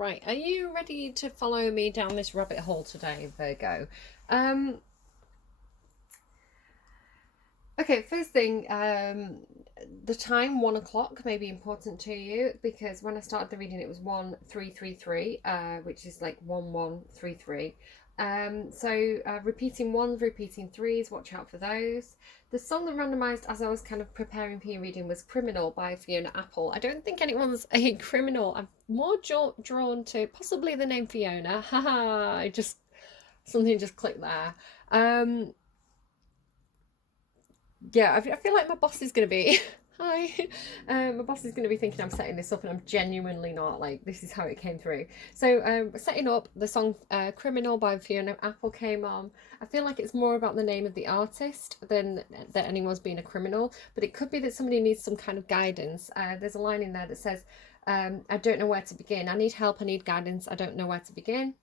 Right, are you ready to follow me down this rabbit hole today, Virgo? Okay, first thing, the time 1 o'clock may be important to you because when I started the reading, it was 1333, which is like 1133. Repeating ones, repeating threes, watch out for those. The song that randomized as I was kind of preparing for your reading was Criminal by Fiona Apple. I don't think anyone's a criminal. I'm more drawn to possibly the name Fiona. Haha, something just clicked there. Yeah, I feel like my boss is going to be hi. My boss is going to be thinking I'm setting this up, and I'm genuinely not. Like, this is how it came through. So setting up the song Criminal by Fiona Apple came on. I feel like it's more about the name of the artist than that anyone's being a criminal, but it could be that somebody needs some kind of guidance. There's a line in there that says, I don't know where to begin. I need help, I need guidance, I don't know where to begin.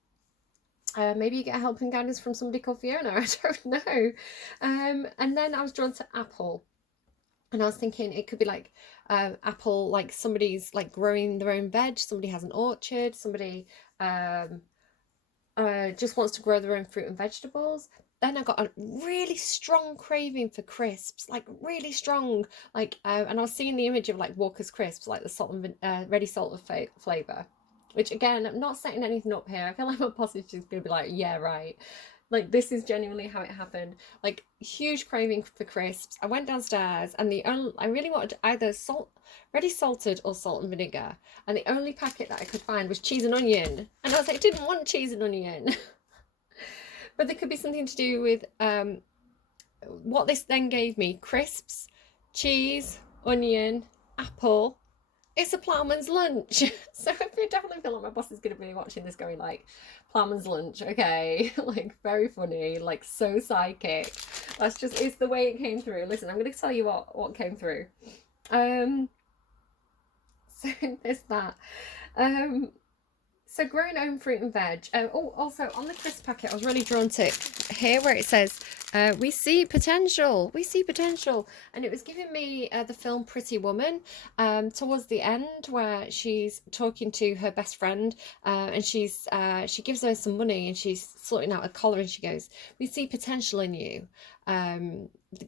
Maybe you get help and guidance from somebody called Fiona. I don't know. And then I was drawn to Apple, and I was thinking it could be like apple, like somebody's like growing their own veg. Somebody has an orchard. Somebody just wants to grow their own fruit and vegetables. Then I got a really strong craving for crisps, like really strong, and I was seeing the image of like Walker's crisps, like the salt and ready salted flavor. Which again, I'm not setting anything up here. I feel like my boss is just gonna be like, yeah, right. Like, this is genuinely how it happened. Like, huge craving for crisps. I went downstairs, and I really wanted either ready salted or salt and vinegar. And the only packet that I could find was cheese and onion. And I was like, I didn't want cheese and onion. But there could be something to do with what this then gave me: crisps, cheese, onion, apple. It's a ploughman's lunch. So I definitely feel like my boss is going to be watching this going like, ploughman's lunch, okay. Like, very funny, like so psychic. It's the way it came through. Listen, I'm going to tell you what came through. So there's that. So growing own fruit and veg. Also on the crisp packet, I was really drawn to here where it says, we see potential, and it was giving me the film Pretty Woman towards the end, where she's talking to her best friend, and she gives her some money, and she's sorting out a collar, and she goes, we see potential in you,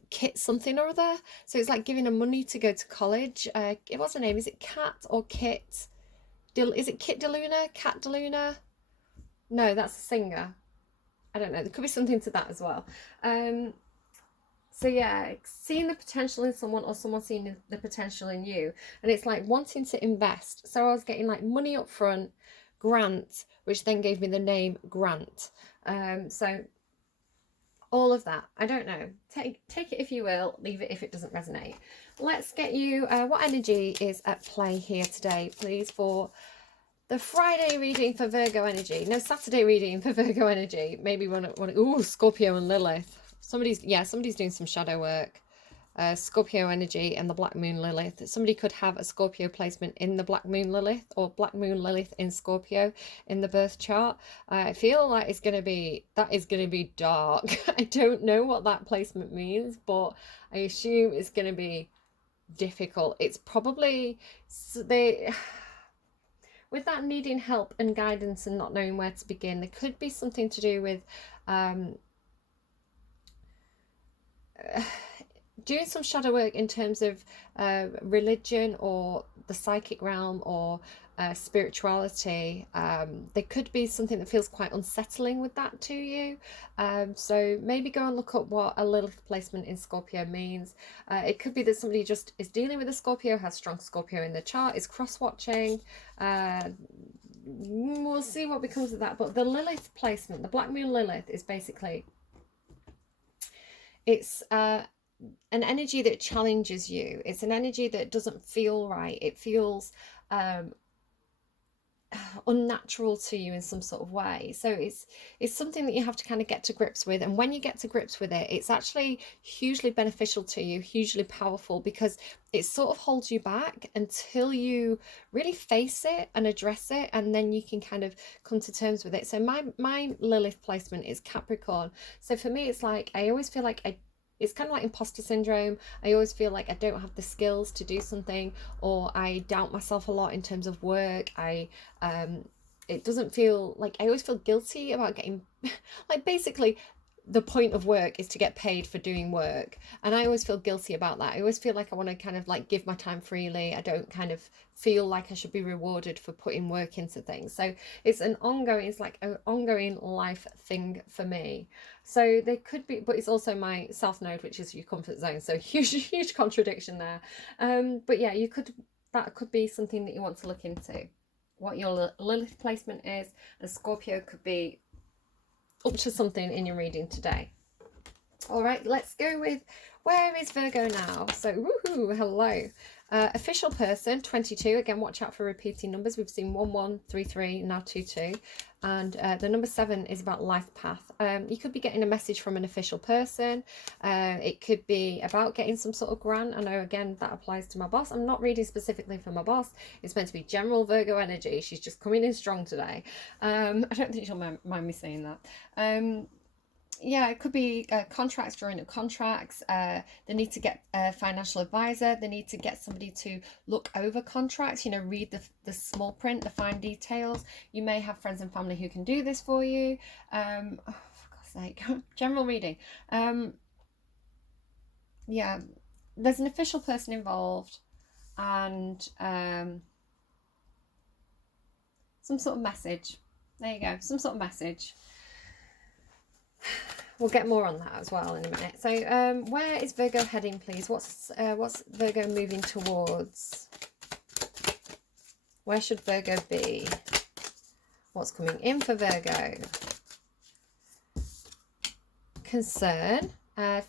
Kit something or other. So it's like giving her money to go to college. What's her name? Is it Kat or Kit? Is it Kit DeLuna? Cat DeLuna? No, that's a singer. I don't know. There could be something to that as well. So yeah, seeing the potential in someone, or someone seeing the potential in you, and it's like wanting to invest. So I was getting like money up front, grant, which then gave me the name Grant. So all of that, I don't know. Take it if you will, leave it if it doesn't resonate. Let's get you, what energy is at play here today, please, for the Friday reading for Virgo energy. No, Saturday reading for Virgo energy. Maybe Scorpio and Lilith. Somebody's doing some shadow work. Scorpio energy and the Black Moon Lilith. Somebody could have a Scorpio placement in the Black Moon Lilith, or Black Moon Lilith in Scorpio in the birth chart. I feel like that is going to be dark. I don't know what that placement means, but I assume it's going to be difficult. It's probably with that needing help and guidance and not knowing where to begin. There could be something to do with doing some shadow work in terms of religion or the psychic realm, or spirituality. There could be something that feels quite unsettling with that to you. So maybe go and look up what a Lilith placement in Scorpio means. It could be that somebody just is dealing with a Scorpio, has strong Scorpio in the chart, is cross-watching. We'll see what becomes of that. But the Lilith placement, the Black Moon Lilith, is basically, it's an energy that challenges you. It's an energy that doesn't feel right. It feels unnatural to you in some sort of way. So it's something that you have to kind of get to grips with. And when you get to grips with it, it's actually hugely beneficial to you, hugely powerful, because it sort of holds you back until you really face it and address it, and then you can kind of come to terms with it. So my Lilith placement is Capricorn. So for me, it's like I always feel like it's kind of like imposter syndrome. I always feel like I don't have the skills to do something, or I doubt myself a lot in terms of work. it doesn't feel like, I always feel guilty about getting like, basically the point of work is to get paid for doing work, and I always feel guilty about that. I always feel like I want to kind of like give my time freely. I don't kind of feel like I should be rewarded for putting work into things. So it's an ongoing, it's like an ongoing life thing for me. So they could be, but it's also my south node, which is your comfort zone, so huge contradiction there. But yeah, you could, that could be something that you want to look into, what your Lilith placement is. And Scorpio could be up to something in your reading today. All right, let's go with, where is Virgo now? So, woohoo, hello. Official person, 22. Again, watch out for repeating numbers. We've seen 1133, now 22. And the number 7 is about life path. You could be getting a message from an official person. It could be about getting some sort of grant. I know, again, that applies to my boss. I'm not reading specifically for my boss. It's meant to be general Virgo energy. She's just coming in strong today. I don't think she'll mind me saying that. Yeah, it could be contracts, drawing up contracts. They need to get a financial advisor. They need to get somebody to look over contracts, you know, read the small print, the fine details. You may have friends and family who can do this for you. Oh, for God's sake, general reading. Yeah, there's an official person involved, and some sort of message. There you go, some sort of message. We'll get more on that as well in a minute. So where is Virgo heading, please? What's Virgo moving towards? Where should Virgo be? What's coming in for Virgo? Concern.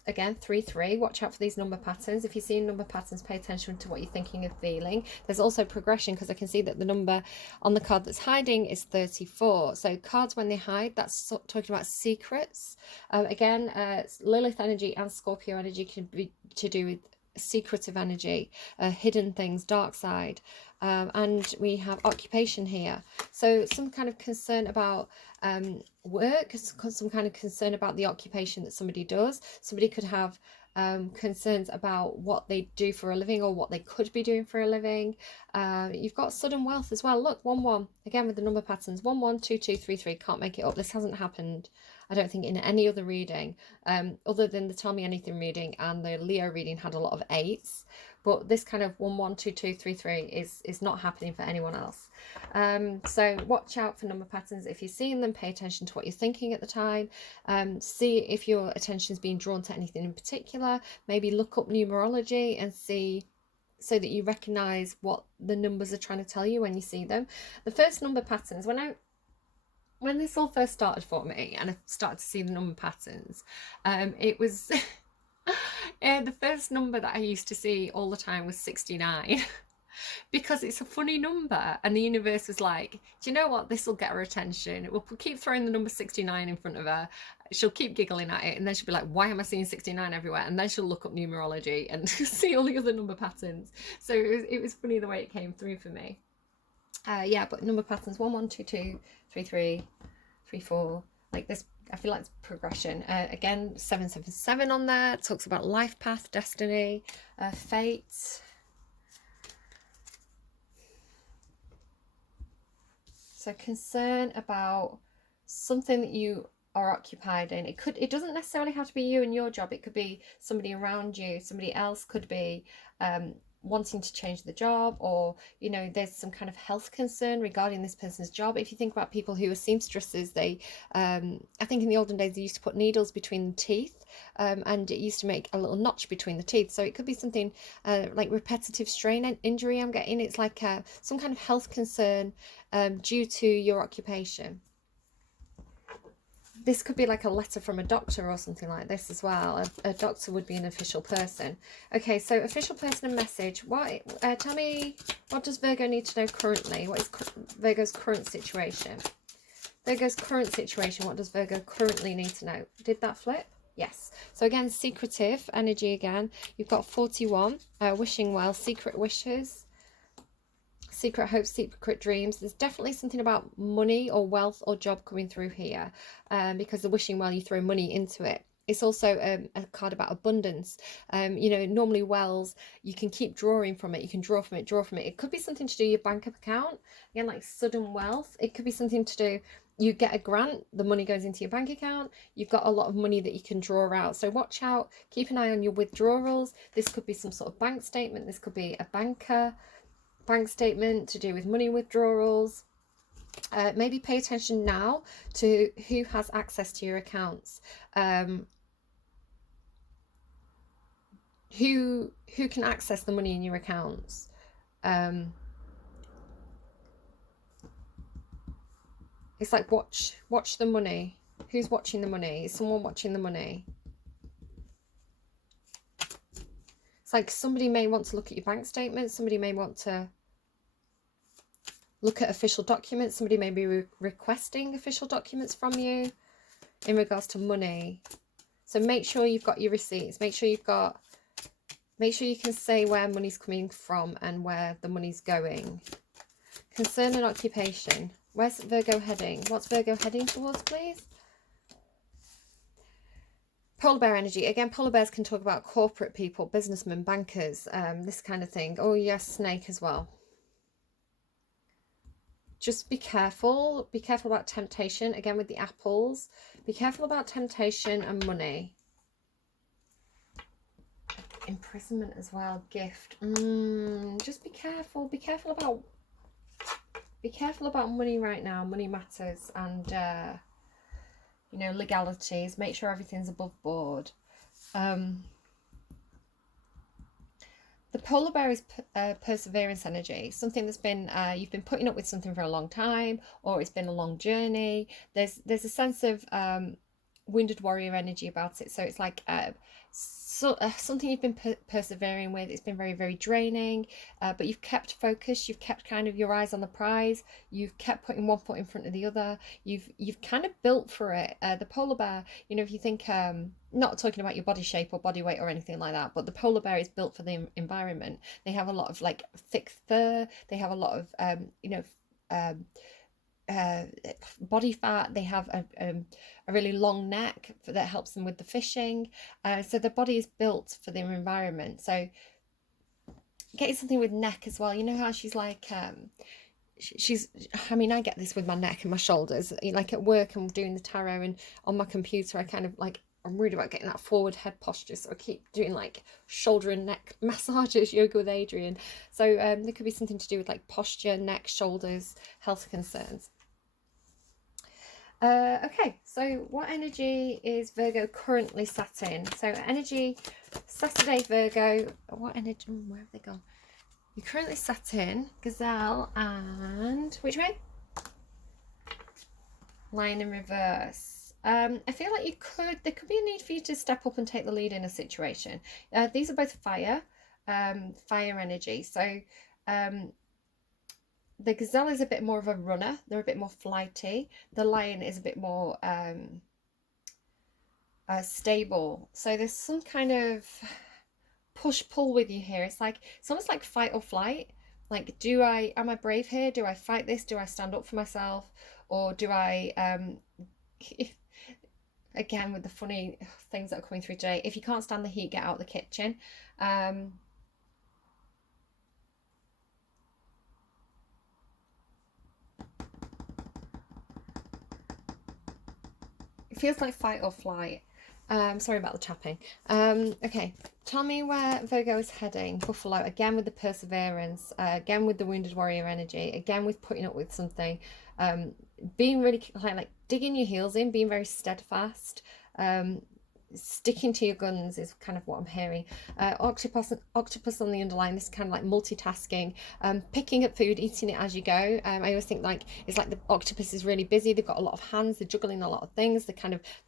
Again, 3-3. Watch out for these number patterns. If you see number patterns, pay attention to what you're thinking and feeling. There's also progression, because I can see that the number on the card that's hiding is 34. So cards, when they hide, that's talking about secrets. Again, Lilith energy and Scorpio energy can be to do with secretive energy, hidden things, dark side. And we have occupation here. So some kind of concern about work, some kind of concern about the occupation that somebody does. Somebody could have concerns about what they do for a living, or what they could be doing for a living. You've got sudden wealth as well. Look, 1-1, again with the number patterns, 1-1, 2-2, 3-3. Can't make it up. This hasn't happened, I don't think, in any other reading, other than the Tell Me Anything reading, and the Leo reading had a lot of 8s. But this kind of 1-1, 2-2, 3-3 is not happening for anyone else. So watch out for number patterns. If you're seeing them, pay attention to what you're thinking at the time. See if your attention is being drawn to anything in particular. Maybe look up numerology and see, so that you recognize what the numbers are trying to tell you when you see them. The first number patterns, when this all first started for me and I started to see the number patterns, it was the first number that I used to see all the time was 69. Because it's a funny number, and the universe was like, do you know what, this will get her attention. We'll keep throwing the number 69 in front of her. She'll keep giggling at it, and then she'll be like, why am I seeing 69 everywhere? And then she'll look up numerology and see all the other number patterns. So it was funny the way it came through for me. Yeah, but number patterns, 1-1, 2-2, 3-3, 3-4, like this. I feel like it's progression. Again, 777 on there. It talks about life path, destiny, fate. So concern about something that you are occupied in. It doesn't necessarily have to be you and your job. It could be somebody around you. Somebody else could be wanting to change the job, or, you know, there's some kind of health concern regarding this person's job. If you think about people who are seamstresses, they I think in the olden days they used to put needles between the teeth, and it used to make a little notch between the teeth. So it could be something like repetitive strain and injury I'm getting. It's like some kind of health concern due to your occupation. This could be like a letter from a doctor or something like this as well. A doctor would be an official person. Okay, so official person and message. Tell me, what does Virgo need to know currently? What is Virgo's current situation? Virgo's current situation. What does Virgo currently need to know? Did that flip? Yes. So again, secretive energy again. You've got 41, wishing well, secret wishes, secret hopes, secret dreams. There's definitely something about money or wealth or job coming through here, because the wishing well, you throw money into it. It's also a card about abundance. You know, normally wells, you can keep drawing from it. You can draw from it, draw from it. It could be something to do with your bank account. Again, like sudden wealth. It could be something to do, you get a grant, the money goes into your bank account. You've got a lot of money that you can draw out. So watch out. Keep an eye on your withdrawals. This could be some sort of bank statement. This could be a bank statement to do with money withdrawals. Maybe pay attention now to who has access to your accounts. Who can access the money in your accounts. It's like watch the money. Who's watching the money? Is someone watching the money? It's like somebody may want to look at your bank statement. Somebody may want to look at official documents. Somebody may be requesting official documents from you in regards to money. So make sure you've got your receipts. Make sure you can say where money's coming from and where the money's going. Concern and occupation. Where's Virgo heading? What's Virgo heading towards, please? Polar bear energy. Again, polar bears can talk about corporate people, businessmen, bankers, this kind of thing. Oh yes, snake as well. Just be careful. Be careful about temptation. Again, with the apples. Be careful about temptation and money. Imprisonment as well. Gift. Just be careful. Be careful about money right now. Money matters. And, you know, legalities. Make sure everything's above board. The polar bear is perseverance energy, something that's been, you've been putting up with something for a long time, or it's been a long journey. There's a sense of wounded warrior energy about it. So it's like something you've been persevering with. It's been very, very draining, but you've kept focused. You've kept kind of your eyes on the prize. You've kept putting one foot in front of the other. You've kind of built for it. The polar bear, you know, if you think, not talking about your body shape or body weight or anything like that, but the polar bear is built for the environment. They have a lot of like thick fur. They have a lot of, you know, body fat. They have a really long neck that helps them with the fishing. So the body is built for the environment. So getting something with neck as well. You know how she's like, I mean, I get this with my neck and my shoulders. Like at work, I'm doing the tarot, and on my computer, I kind of like, I'm worried about getting that forward head posture, so I keep doing like shoulder and neck massages, yoga with Adrian. So there could be something to do with like posture, neck, shoulders, health concerns. Okay, so what energy is Virgo currently sat in? So energy, Saturday Virgo, what energy, where have they gone? You're currently sat in Gazelle and, which way? Lion in reverse. I feel like there could be a need for you to step up and take the lead in a situation. These are both fire energy. So the gazelle is a bit more of a runner. They're a bit more flighty. The lion is a bit more stable. So there's some kind of push-pull with you here. It's almost like fight or flight. Like, am I brave here? Do I fight this? Do I stand up for myself? Or do I, again, with the funny things that are coming through today, if you can't stand the heat, get out of the kitchen. It feels like fight or flight. Sorry about the tapping. Okay, tell me where Virgo is heading. Buffalo, again with the perseverance, again with the wounded warrior energy, again with putting up with something, being really like digging your heels in, being very steadfast, sticking to your guns is kind of what I'm hearing. Octopus on the underline. This is kind of like multitasking, picking up food, eating it as you go. I always think like it's like the octopus is really busy. They've got a lot of hands. They're juggling a lot of things. The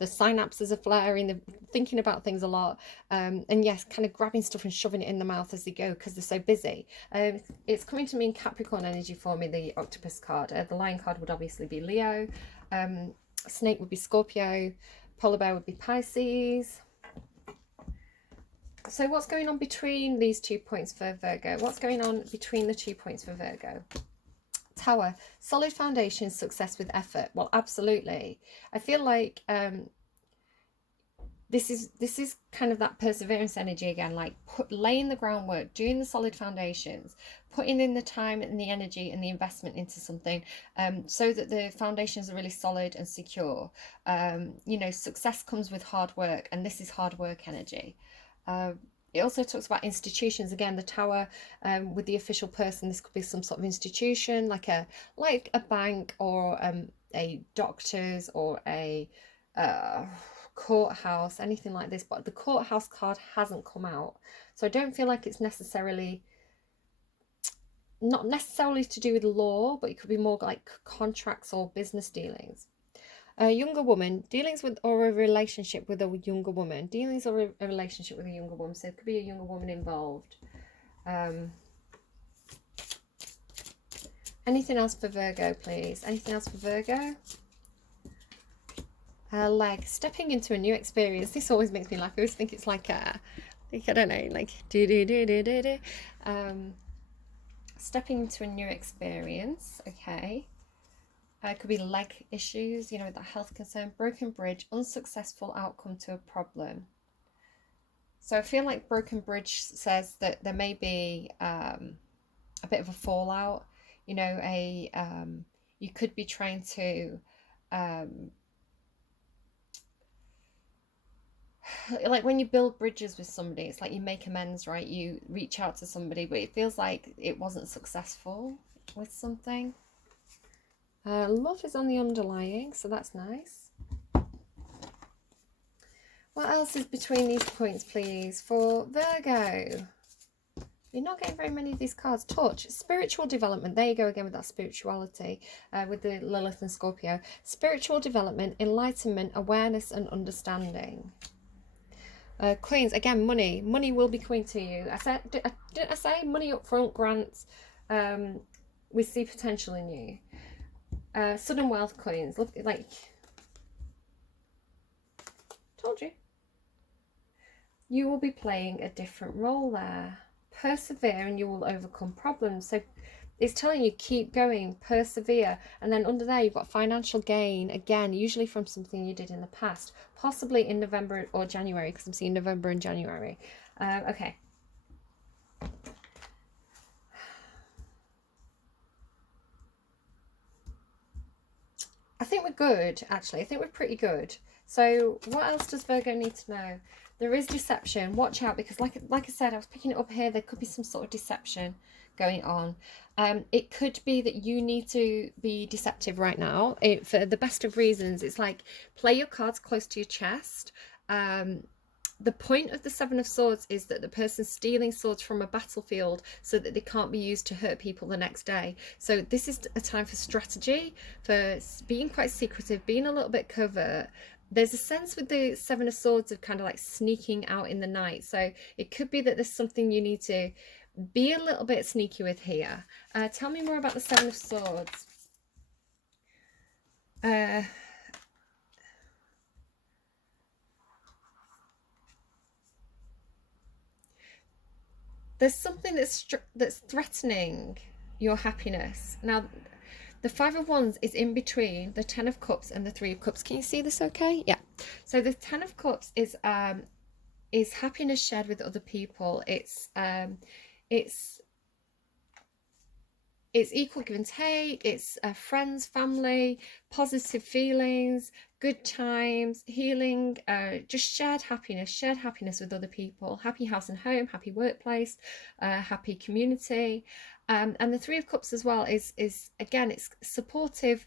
synapses are flaring. They're thinking about things a lot. And yes, kind of grabbing stuff and shoving it in the mouth as they go because they're so busy. It's coming to me in Capricorn energy for me. The octopus card. The lion card would obviously be Leo. Snake would be Scorpio. Polar bear would be Pisces. So what's going on between these 2 points for Virgo? What's going on between the 2 points for Virgo? Tower, solid foundation, success with effort. Well, absolutely. I feel like this is kind of that perseverance energy again, like laying the groundwork, doing the solid foundations, putting in the time and the energy and the investment into something, so that the foundations are really solid and secure. You know, success comes with hard work, and this is hard work energy. It also talks about institutions again, the tower, with the official person. This could be some sort of institution, like a bank, or a doctor's, or a courthouse, anything like this. But the courthouse card hasn't come out, so I don't feel like it's not necessarily to do with law, but it could be more like contracts or business dealings. A younger woman, dealings with or a relationship with a younger woman, dealings or a relationship with a younger woman. So it could be a younger woman involved. Anything else for Virgo, please? Anything else for Virgo? Like stepping into a new experience. This always makes me laugh. I always think it's like I don't know, like stepping into a new experience. Okay. It could be leg issues, you know, that health concern, broken bridge, unsuccessful outcome to a problem. So I feel like broken bridge says that there may be a bit of a fallout. You know, you could be trying to like when you build bridges with somebody, it's like you make amends, right? You reach out to somebody, but it feels like it wasn't successful with something. Love is on the underlying, so that's nice. What else is between these points, please, for Virgo? You're not getting very many of these cards. Torch, spiritual development. There you go again with that spirituality, with the Lilith and Scorpio. Spiritual development, enlightenment, awareness, and understanding. Queens, again, money. Money will be coming to you. Didn't I say money up front, grants? We see potential in you. Sudden wealth, Queens. Look, like, told you. You will be playing a different role there. Persevere and you will overcome problems. So it's telling you keep going, persevere. And then under there you've got financial gain, again, usually from something you did in the past, possibly in November or January, because I'm seeing November and January. Okay. I think we're good, actually. I think we're pretty good. So what else does Virgo need to know? There is deception. Watch out, because like I said, I was picking it up here. There could be some sort of deception going on. It could be that you need to be deceptive right now, for the best of reasons. It's like, play your cards close to your chest. The point of the Seven of Swords is that the person's stealing swords from a battlefield so that they can't be used to hurt people the next day. So this is a time for strategy, for being quite secretive, being a little bit covert. There's a sense with the Seven of Swords of kind of like sneaking out in the night. So it could be that there's something you need to be a little bit sneaky with here. Tell me more about the Seven of Swords. There's something that's threatening your happiness. Now, the Five of Wands is in between the Ten of Cups and the Three of Cups. Can you see this okay? Yeah. So the Ten of Cups is happiness shared with other people. It's equal give and take. It's friends, family, positive feelings, good times, healing, just shared happiness with other people. Happy house and home, happy workplace, happy community. And the Three of Cups as well is again, it's supportive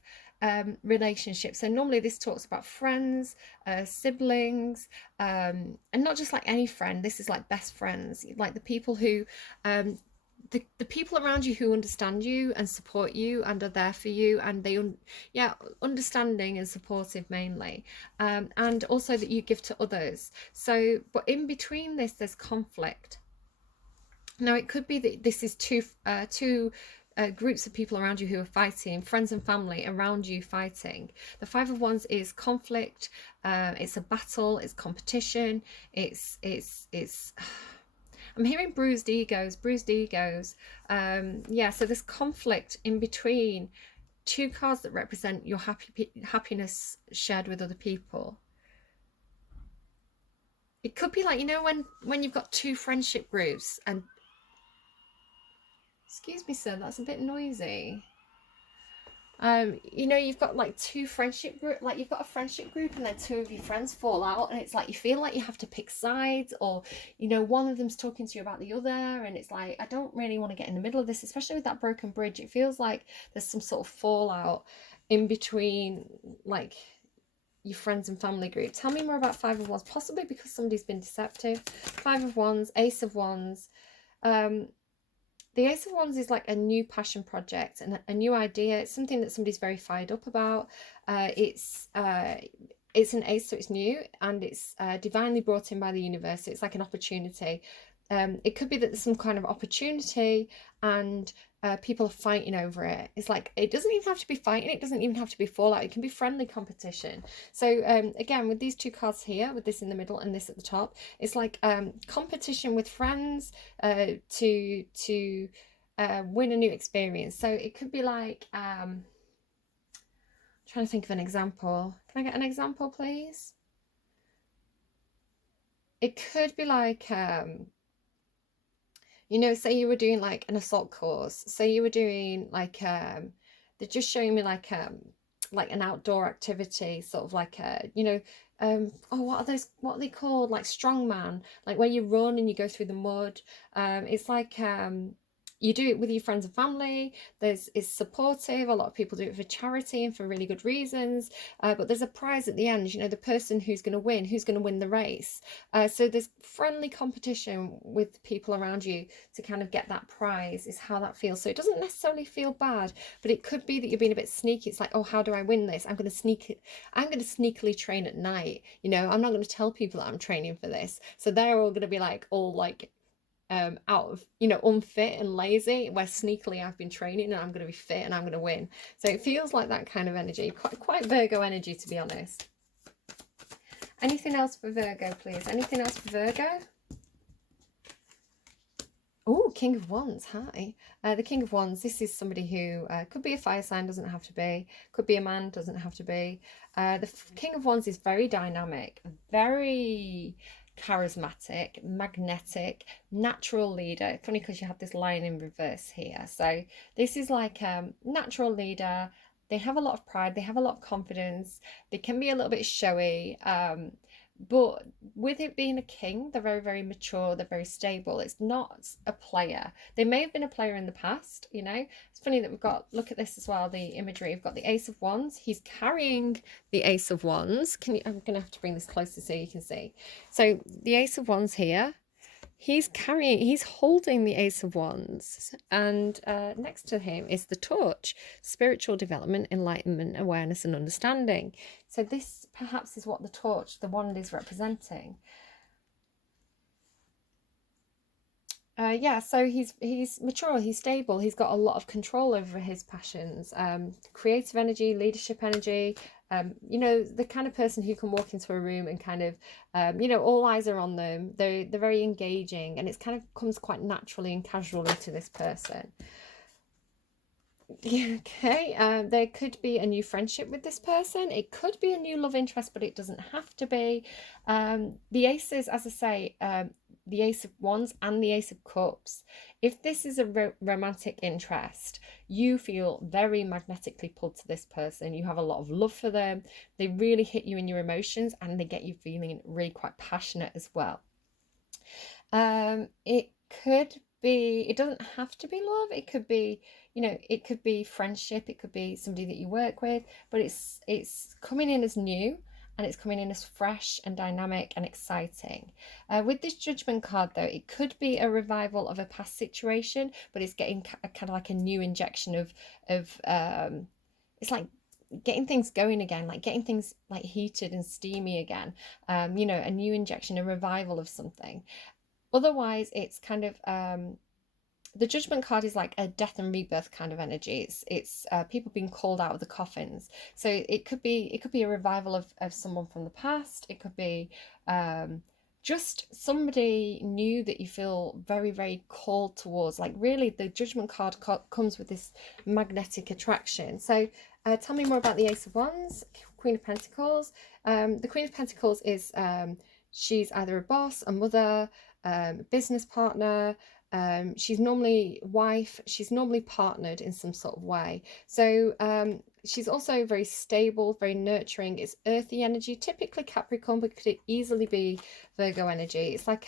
relationships. So normally this talks about friends, siblings, and not just like any friend. This is like best friends, like the people who the people around you who understand you and support you and are there for you, and understanding and supportive mainly, and also that you give to others. So, but in between this, there's conflict. Now, it could be that this is two groups of people around you who are fighting, friends and family around you fighting. The Five of Wands is conflict. It's a battle. It's competition. It's I'm hearing bruised egos. Yeah, so there's conflict in between two cards that represent your happiness shared with other people. It could be like, you know, when you've got two friendship groups and, excuse me, sir, that's a bit noisy. You know, you've got like two friendship group, like you've got a friendship group and then two of your friends fall out, and it's like you feel like you have to pick sides, or you know, one of them's talking to you about the other, and it's like, I don't really want to get in the middle of this, especially with that broken bridge. It feels like there's some sort of fallout in between, like, your friends and family group. Tell me more about Five of Wands, possibly because somebody's been deceptive. Five of Wands, Ace of Wands. The Ace of Wands is like a new passion project and a new idea. It's something that somebody's very fired up about. It's an ace, so it's new, and it's divinely brought in by the universe. So it's like an opportunity. It could be that there's some kind of opportunity and people are fighting over it. It's like, it doesn't even have to be fighting. It doesn't even have to be fallout. It can be friendly competition. So again, with these two cards here, with this in the middle and this at the top, it's like competition with friends to win a new experience. So it could be like, trying to think of an example. Can I get an example, please? It could be like, you know, say you were doing like an assault course, say you were doing like they're just showing me like an outdoor activity, sort of like you know, oh, what are they called, like strongman, like where you run and you go through the mud. It's like you do it with your friends and family. It's supportive. A lot of people do it for charity and for really good reasons, but there's a prize at the end, you know, the person who's going to win the race. So there's friendly competition with people around you to kind of get that prize, is how that feels. So it doesn't necessarily feel bad, but it could be that you're being a bit sneaky. It's like, oh, how do I win this? I'm going to sneakily train at night, you know, I'm not going to tell people that I'm training for this, so they're all going to be like all like out of, you know, unfit and lazy, where sneakily I've been training and I'm going to be fit and I'm going to win. So it feels like that kind of energy, quite Virgo energy, to be honest. Anything else for Virgo, please? Anything else for Virgo? Oh, King of Wands, hi. The King of Wands, this is somebody who could be a fire sign, doesn't have to be. Could be a man, doesn't have to be. The King of Wands is very dynamic, very charismatic, magnetic, natural leader. Funny because you have this lion in reverse here. So this is like natural leader. They have a lot of pride. They have a lot of confidence. They can be a little bit showy. But with it being a king, they're very, very mature, they're very stable. It's not a player. They may have been a player in the past, you know. It's funny that we've got, look at this as well, the imagery. We've got the Ace of Wands. He's carrying the Ace of Wands. I'm going to have to bring this closer so you can see. So the Ace of Wands here, he's holding the Ace of Wands, and next to him is the torch, spiritual development, enlightenment, awareness and understanding. So this perhaps is what the torch, the wand, is representing. Yeah, so he's mature, he's stable, he's got a lot of control over his passions, creative energy, leadership energy. You know, the kind of person who can walk into a room and kind of, you know, all eyes are on them. They're very engaging, and it's kind of comes quite naturally and casually to this person. Okay, there could be a new friendship with this person. It could be a new love interest, but it doesn't have to be. The aces, as I say, the Ace of Wands and the Ace of Cups. If this is a romantic interest, you feel very magnetically pulled to this person. You have a lot of love for them. They really hit you in your emotions, and they get you feeling really quite passionate as well. It could be, it doesn't have to be love. It could be, you know, it could be friendship. It could be somebody that you work with, but it's coming in as new, and it's coming in as fresh and dynamic and exciting. With this Judgment card, though, it could be a revival of a past situation, but it's getting kind of like a new injection of it's like getting things going again, like getting things like heated and steamy again. You know, a new injection, a revival of something. Otherwise, it's kind of the Judgment card is like a death and rebirth kind of energy. It's people being called out of the coffins. So it could be a revival of someone from the past. It could be just somebody new that you feel very, very called towards. Like really, the Judgment card comes with this magnetic attraction. So tell me more about the Ace of Wands, Queen of Pentacles. The Queen of Pentacles is She's either a boss, a mother, a business partner. She's normally wife. She's normally partnered in some sort of way. So she's also very stable, very nurturing. It's earthy energy, typically Capricorn, but could easily be Virgo energy. It's like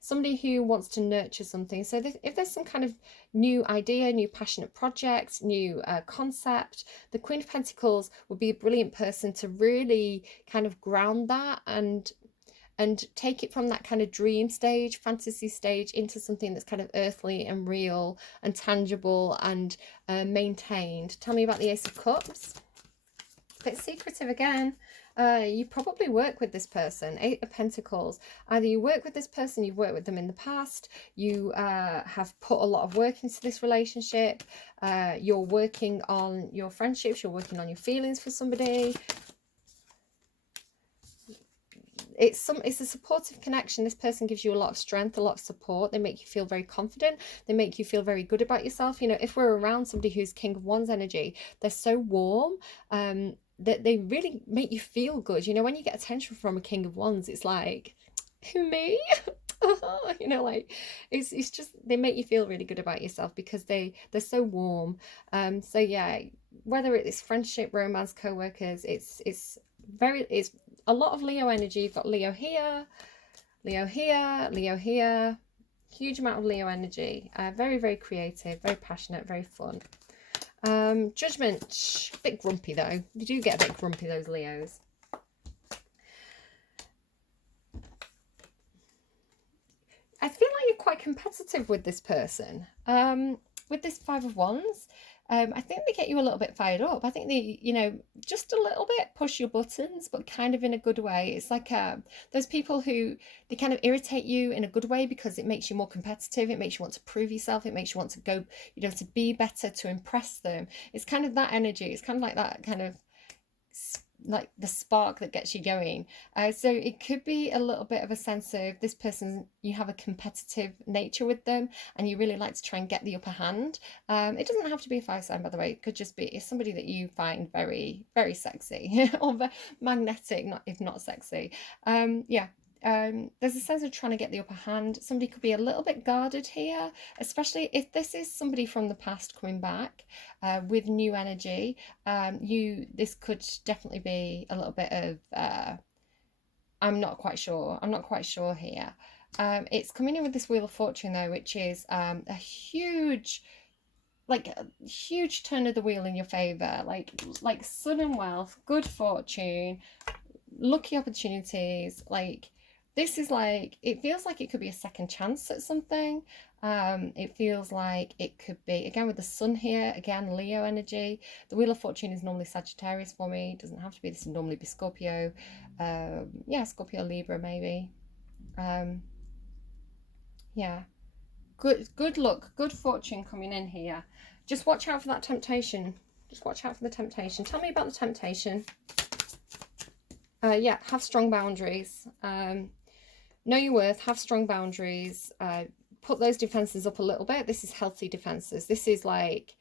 somebody who wants to nurture something. So if there's some kind of new idea, new passionate project, new concept, the Queen of Pentacles would be a brilliant person to really kind of ground that and take it from that kind of dream stage, fantasy stage, into something that's kind of earthly and real and tangible and maintained. Tell me about the Ace of Cups. A bit secretive again. You probably work with this person. Eight of Pentacles. Either you work with this person, you've worked with them in the past, you have put a lot of work into this relationship, you're working on your friendships, you're working on your feelings for somebody. It's a supportive connection. This person gives you a lot of strength, a lot of support. They make you feel very confident. They make you feel very good about yourself. You know, if we're around somebody who's King of Wands energy, they're so warm that they really make you feel good. You know, when you get attention from a King of Wands, it's like, who, me? You know, like it's just, they make you feel really good about yourself because they're so warm. So yeah, whether it's friendship, romance, co-workers, it's a lot of Leo energy. You've got Leo here, Leo here, Leo here. Huge amount of Leo energy. Very, very creative, very passionate, very fun. Judgment. A bit grumpy though. You do get a bit grumpy, those Leos. I feel like you're quite competitive with this person. With this Five of Wands, I think they get you a little bit fired up. I think they, you know, just a little bit push your buttons, but kind of in a good way. It's like those people who, they kind of irritate you in a good way because it makes you more competitive. It makes you want to prove yourself. It makes you want to go, you know, to be better, to impress them. It's kind of that energy. It's kind of like that kind of, like the spark that gets you going. So it could be a little bit of a sense of this person, you have a competitive nature with them and you really like to try and get the upper hand. It doesn't have to be a fire sign, by the way. It could just be somebody that you find very, very sexy or magnetic, if not sexy. Yeah. There's a sense of trying to get the upper hand. Somebody could be a little bit guarded here, especially if this is somebody from the past coming back with new energy. This could definitely be a little bit of I'm not quite sure here. It's coming in with this Wheel of Fortune though, which is a huge turn of the wheel in your favor, like sudden wealth, good fortune, lucky opportunities. Like this is like, it feels like it could be a second chance at something. It feels like it could be, again with the sun here, again Leo energy. The Wheel of Fortune is normally Sagittarius for me. It doesn't have to be. This would normally be Scorpio. Yeah, Scorpio, Libra maybe. Yeah, good luck, good fortune coming in here. Just watch out for that temptation. Just watch out for the temptation. Tell me about the temptation. Yeah, have strong boundaries. Know your worth, have strong boundaries. Put those defenses up a little bit. This is healthy defenses. This is like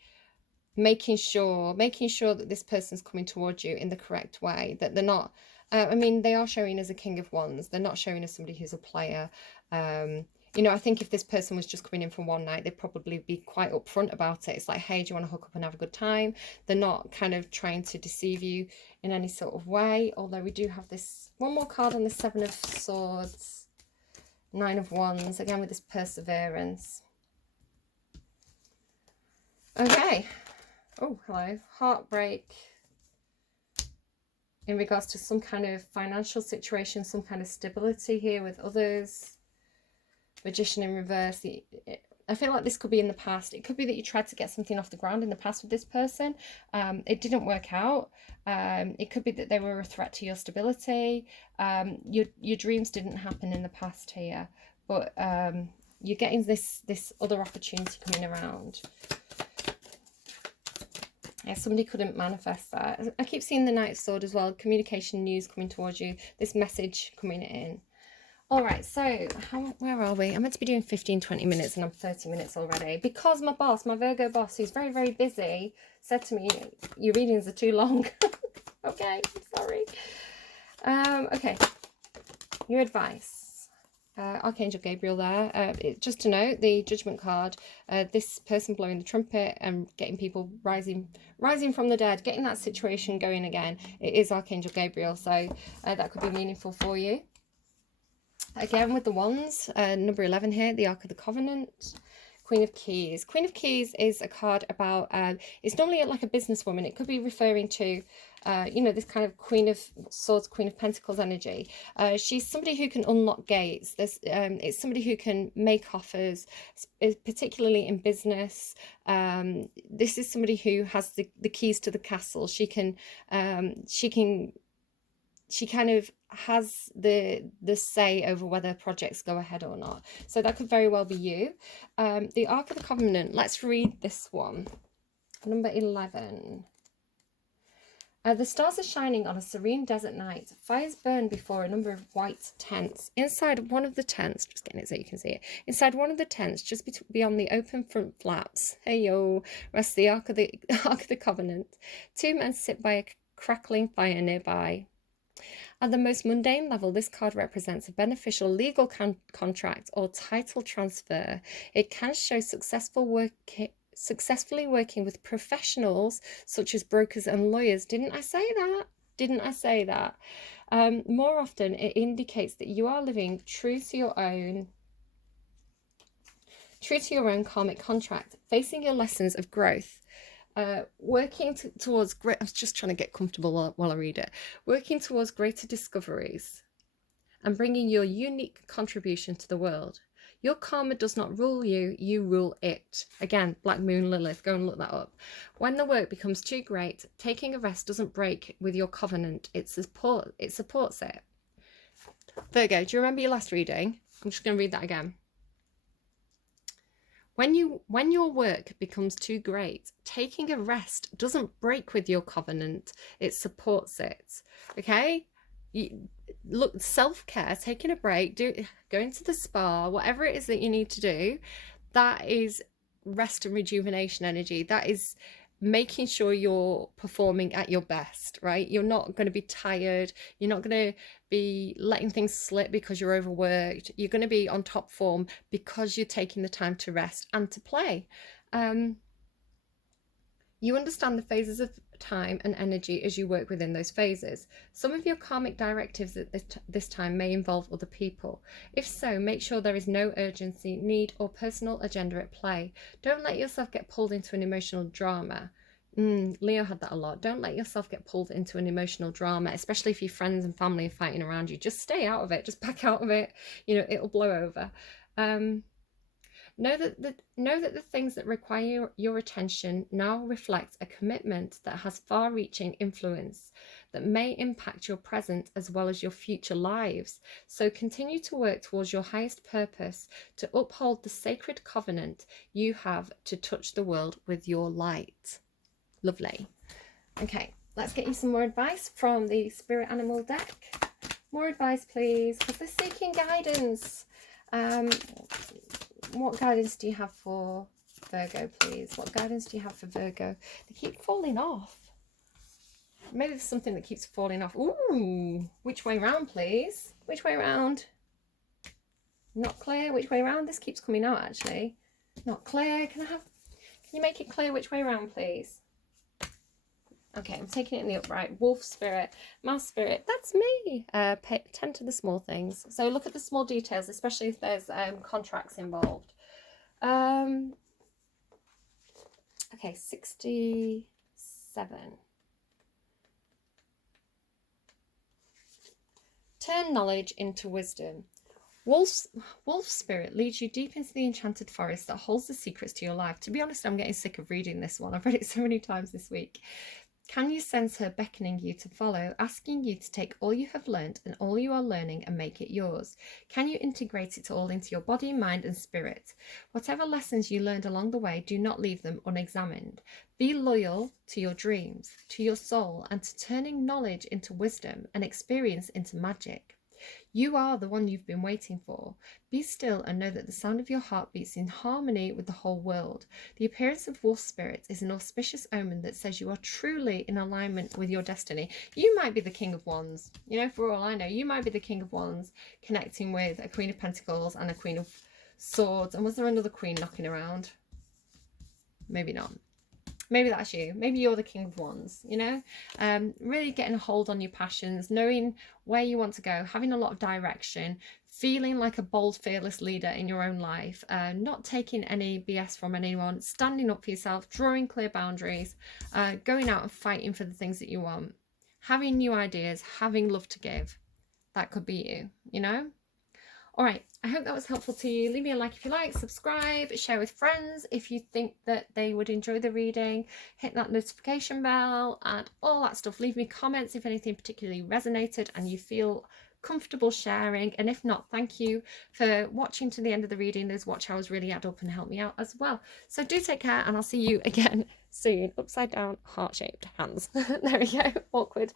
making sure that this person's coming towards you in the correct way, that they're not, I mean, they are showing as a King of Wands. They're not showing as somebody who's a player. You know, I think if this person was just coming in for one night, they'd probably be quite upfront about it. It's like, hey, do you want to hook up and have a good time? They're not kind of trying to deceive you in any sort of way. Although we do have this one more card on the Seven of Swords, Nine of Wands, again with this perseverance. Okay. Oh, hello. Heartbreak in regards to some kind of financial situation, some kind of stability here with others. Magician in reverse. I feel like this could be in the past. It could be that you tried to get something off the ground in the past with this person. It didn't work out. It could be that they were a threat to your stability. Your dreams didn't happen in the past here, but you're getting this other opportunity coming around. Yeah, somebody couldn't manifest that. I keep seeing the Knight of Swords as well. Communication, news coming towards you. This message coming in. All right, so where are we? I'm meant to be doing 15-20 minutes and I'm 30 minutes already because my boss, my Virgo boss, who's very, very busy, said to me, your readings are too long. Okay, I'm sorry. Okay. Your advice. Archangel Gabriel there. Just to note, the Judgment card, this person blowing the trumpet and getting people rising from the dead, getting that situation going again, it is Archangel Gabriel, so that could be meaningful for you. Again, with the wands, number 11 here, the Ark of the Covenant. Queen of Keys. Queen of Keys is a card about, it's normally like a businesswoman. It could be referring to, you know, this kind of Queen of Swords, Queen of Pentacles energy. She's somebody who can unlock gates. It's somebody who can make offers, particularly in business. This is somebody who has the keys to the castle. She kind of has the say over whether projects go ahead or not. So that could very well be you. The Ark of the Covenant, let's read this one. Number 11. The stars are shining on a serene desert night. Fires burn before a number of white tents. Inside one of the tents, just getting it so you can see it. Inside one of the tents, just beyond the open front flaps, hey yo, rests the Ark of the Covenant. Two men sit by a crackling fire nearby. At the most mundane level, this card represents a beneficial legal contract or title transfer. It can show successfully working with professionals such as brokers and lawyers. Didn't I say that? Didn't I say that? More often, it indicates that you are living true to your own karmic contract, facing your lessons of growth. Working towards great. I was just trying to get comfortable while I read it. Working towards greater discoveries and bringing your unique contribution to the world. Your karma does not rule you, you rule it. Again, Black Moon Lilith, go and look that up. When the work becomes too great, taking a rest doesn't break with your covenant, it supports it. Virgo, do you remember your last reading? I'm just going to read that again. When your work becomes too great, taking a rest doesn't break with your covenant, it supports it. Okay? Look, self-care, taking a break, going to the spa, whatever it is that you need to do, that is rest and rejuvenation energy. That is making sure you're performing at your best, right? You're not going to be tired. You're not going to be letting things slip because you're overworked. You're going to be on top form because you're taking the time to rest and to play. You understand the phases of time and energy as you work within those phases. Some of your karmic directives at this time may involve other people. If so, make sure there is no urgency, need, or personal agenda at play. Don't let yourself get pulled into an emotional drama. Leo had that a lot. Don't let yourself get pulled into an emotional drama, especially if your friends and family are fighting around you. Just stay out of it. Just back out of it. You know, it'll blow over. Know that the things that require your attention now reflect a commitment that has far-reaching influence that may impact your present as well as your future lives. So continue to work towards your highest purpose to uphold the sacred covenant you have to touch the world with your light. Lovely. Okay, let's get you some more advice from the Spirit Animal deck. More advice, please, because they're seeking guidance. What guidance do you have for Virgo, please? What guidance do you have for Virgo? They keep falling off. Maybe there's something that keeps falling off. Ooh, which way round, please? Which way round? Not clear. Which way round? This keeps coming out, actually. Not clear. Can you make it clear which way round, please? Okay, I'm taking it in the upright. Wolf spirit, mouse spirit, that's me. Tend to the small things. So look at the small details, especially if there's contracts involved. Okay, 67. Turn knowledge into wisdom. Wolf spirit leads you deep into the enchanted forest that holds the secrets to your life. To be honest, I'm getting sick of reading this one. I've read it so many times this week. Can you sense her beckoning you to follow, asking you to take all you have learned and all you are learning and make it yours? Can you integrate it all into your body, mind and spirit? Whatever lessons you learned along the way, do not leave them unexamined. Be loyal to your dreams, to your soul, and to turning knowledge into wisdom and experience into magic. You are the one you've been waiting for. Be still and know that the sound of your heart beats in harmony with the whole world. The appearance of wolf spirits is an auspicious omen that says you are truly in alignment with your destiny. You might be the King of Wands. You know, for all I know, you might be the King of Wands connecting with a Queen of Pentacles and a Queen of Swords. And was there another queen knocking around? Maybe not. Maybe that's you. Maybe you're the King of Wands, you know? Really getting a hold on your passions, knowing where you want to go, having a lot of direction, feeling like a bold, fearless leader in your own life, not taking any BS from anyone, standing up for yourself, drawing clear boundaries, going out and fighting for the things that you want, having new ideas, having love to give. That could be you, you know? All right, I hope that was helpful to you. Leave me a like if you like, subscribe, share with friends if you think that they would enjoy the reading, hit that notification bell and all that stuff. Leave me comments if anything particularly resonated and you feel comfortable sharing. And if not, thank you for watching to the end of the reading. Those watch hours really add up and help me out as well. So do take care and I'll see you again soon. Upside down, heart-shaped hands. There we go, awkward.